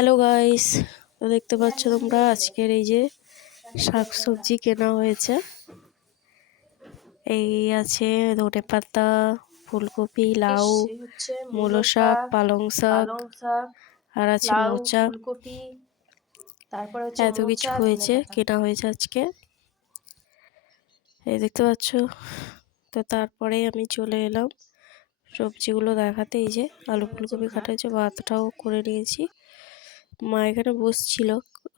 Hello guys, তো দেখতে পাচ্ছ তোমরা আজকের এই যে শাকসবজি কেনা হয়েছে। এই আছে ধনেপাতা, ফুলকপি, লাউ, মূলো শাক, পালং শাক, আর আছে মোচা। ফুলকপি, তারপর হচ্ছে এত কিছু হয়েছে, কেনা হয়েছে আজকে। এই দেখতে পাচ্ছ। তো তারপরে আমি চলে এলাম সবজিগুলো দেখাতে। এই যে আলু ফুলকপি কাটা হয়েছে, ভাতটাও করে নিয়েছি। মা এখানে বসছিল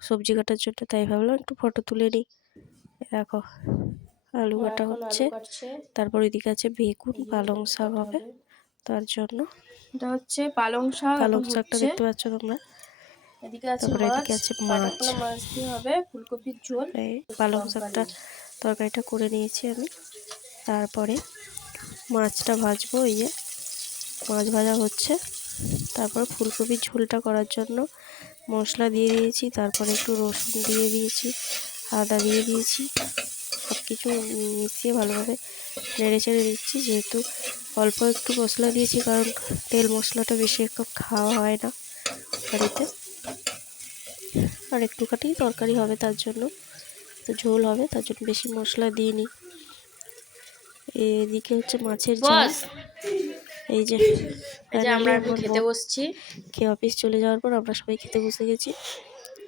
সবজি কাটার জন্য, তাই ভাবলাম একটু ফটো তুলে নিই। দেখো আলু কাটা হচ্ছে, তারপর ওইদিকে আছে বেগুন, পালং শাক হবে তার জন্য। এটা হচ্ছে পালং শাক, পালং শাকটা দেখতে পাচ্ছ তোমরা। এদিকে আছে তারপরে এদিকে আছে মাছ, মাছ দিয়ে হবে ফুলকপির ঝোল। এই পালং শাকটা তরকারিটা করে নিয়েছি আমি। তারপরে মাছটা ভাজবো, এই যে মাছ ভাজা হচ্ছে। তারপর ফুলকপির ঝোলটা করার জন্য মশলা দিয়ে দিয়েছি, তারপরে একটু রসুন দিয়ে দিয়েছি, আদা দিয়ে দিয়েছি। সব কিছু মিশিয়ে ভালোভাবে নেড়ে চেড়ে দিচ্ছি। যেহেতু অল্প একটু মশলা দিয়েছি, কারণ তেল মশলাটা বেশি একটু খাওয়া হয় না বাড়িতে, আর একটুখানি তরকারি হবে তার জন্য, তো ঝোল হবে তার জন্য বেশি মশলা দিইনি। এদিকে হচ্ছে মাছের ঝাল। এই যে আমরা এখন খেতে বসছি। খেয়ে অফিস চলে যাওয়ার পর আমরা সবাই খেতে বসে গেছি।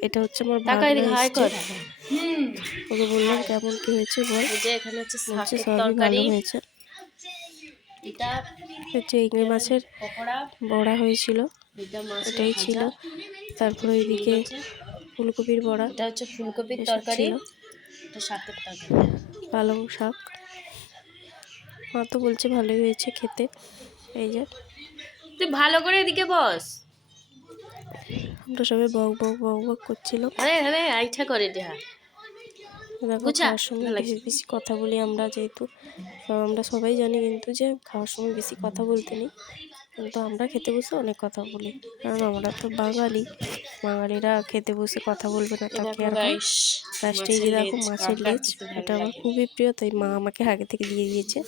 এটা হচ্ছে আমার ভাগনা এসছে, ওকে বললাম কেমন কি হয়েছে বল। এখানে হচ্ছে সবই ভালো হয়েছে। এটা হচ্ছে ইংড়ি মাছের বড়া হয়েছিল, এটাই ছিল। তারপরে ওইদিকে ফুলকপির বড়া, এটা হচ্ছে ফুলকপির এসব তরকারি, ছিল। এটা শাকের তরকারি, পালং শাক। মা তো বলছে ভালোই হয়েছে খেতে। এই যে তুই ভালো করে এদিকে বস। আমরা সবাই বক বক বক বক করছিল। আরে আইঠা করে দেয়া। দেখো খাওয়ার সময় বেশি কথা বলি আমরা, যেহেতু আমরা সবাই জানি কিন্তু যে খাওয়ার সময় বেশি কথা বলতে নেই, কিন্তু আমরা খেতে বসে অনেক কথা বলি, কারণ আমরা তো বাঙালিরা খেতে বসে কথা বলবে না তা কি আর হয়। লাস্টে এই যে দেখো মাছের লেজ, এটা আমার খুবই প্রিয়, তাই মা আমাকে আগে থেকে দিয়ে দিয়েছে।